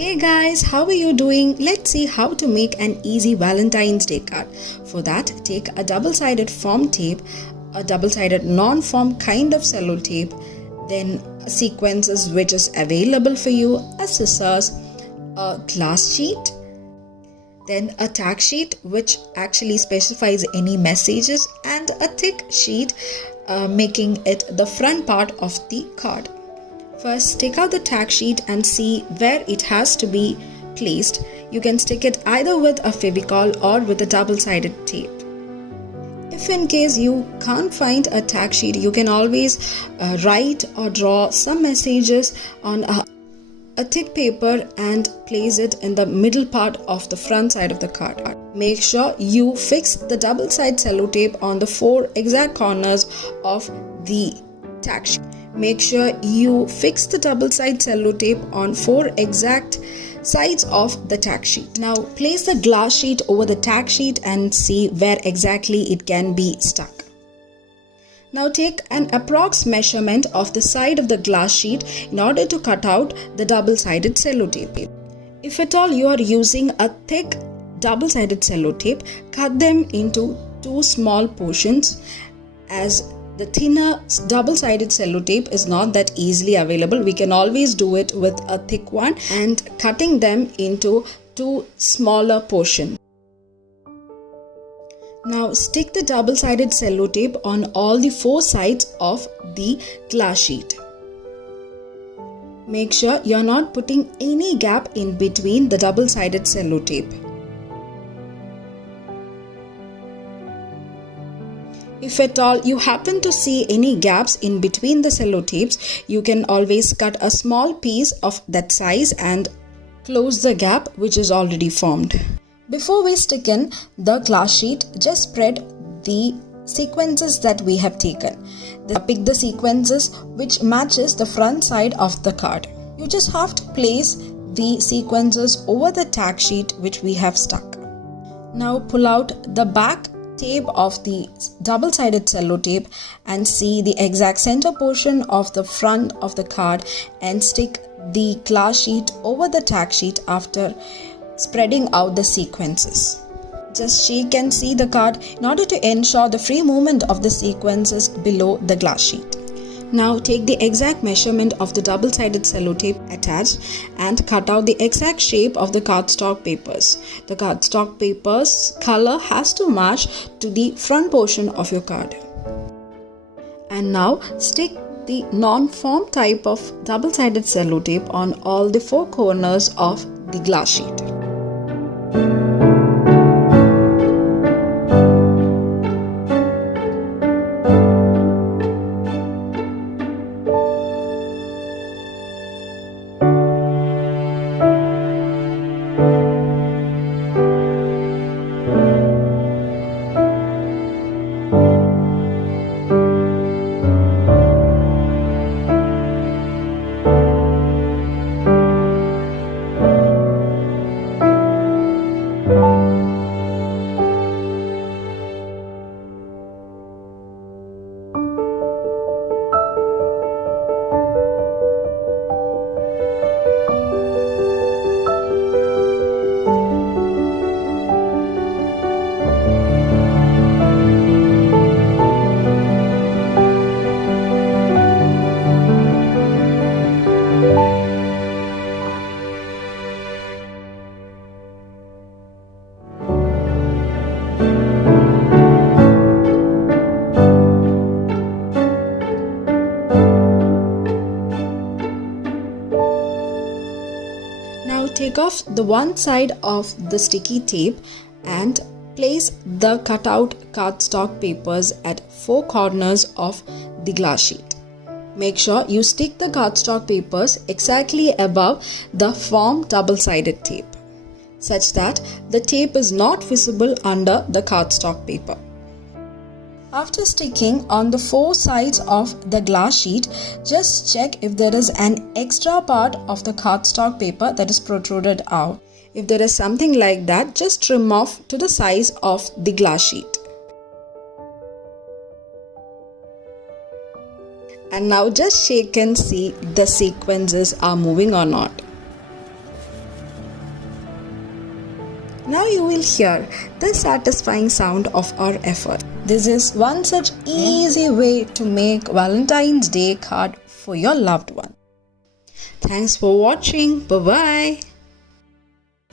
Hey guys, how are you doing? Let's see how to make an easy Valentine's Day card. For that, take a double-sided foam tape, a double-sided non-foam kind of cello tape, then sequences which is available for you, a scissors, a glass sheet, then a tag sheet which actually specifies any messages, and a thick sheet making it the front part of the card. First, take out the tag sheet and see where it has to be placed. You can stick it either with a Fevicol or with a double-sided tape. If in case you can't find a tag sheet, you can always write or draw some messages on a thick paper and place it in the middle part of the front side of the card. Make sure you fix the double-sided cello tape on the 4 exact corners of the tag sheet. Make sure you fix the double-sided cello tape on 4 exact sides of the tag sheet. Now place the glass sheet over the tag sheet and see where exactly it can be stuck. Now take an approx measurement of the side of the glass sheet in order to cut out the double-sided cello tape. If at all you are using a thick double-sided cello tape, cut them into 2 small portions, as the thinner double-sided cello tape is not that easily available. We can always do it with a thick one and cutting them into 2 smaller portions. Now stick the double-sided cello tape on all the 4 sides of the glass sheet. Make sure you're not putting any gap in between the double-sided cello tape. If at all you happen to see any gaps in between the cello tapes, you can always cut a small piece of that size and close the gap which is already formed. Before we stick in the glass sheet, just spread the sequences that we have taken. Pick the sequences which matches the front side of the card. You just have to place the sequences over the tag sheet which we have stuck. Now pull out the back tape of the double-sided cello tape and see the exact center portion of the front of the card and stick the glass sheet over the tag sheet after spreading out the sequences. Just shake and see the card in order to ensure the free movement of the sequences below the glass sheet. Now take the exact measurement of the double-sided cello tape attached and cut out the exact shape of the cardstock papers. The cardstock papers color has to match to the front portion of your card. And now stick the non-foam type of double-sided cello tape on all the 4 corners of the glass sheet. Take off the one side of the sticky tape and place the cutout cardstock papers at 4 corners of the glass sheet. Make sure you stick the cardstock papers exactly above the foam double-sided tape, such that the tape is not visible under the cardstock paper. After sticking on the 4 sides of the glass sheet, just check if there is an extra part of the cardstock paper that is protruded out. If there is something like that, just trim off to the size of the glass sheet. And now just shake and see the sequences are moving or not. Now you will hear the satisfying sound of our effort. This is one such easy way to make Valentine's Day card for your loved one. Thanks for watching. Bye-bye.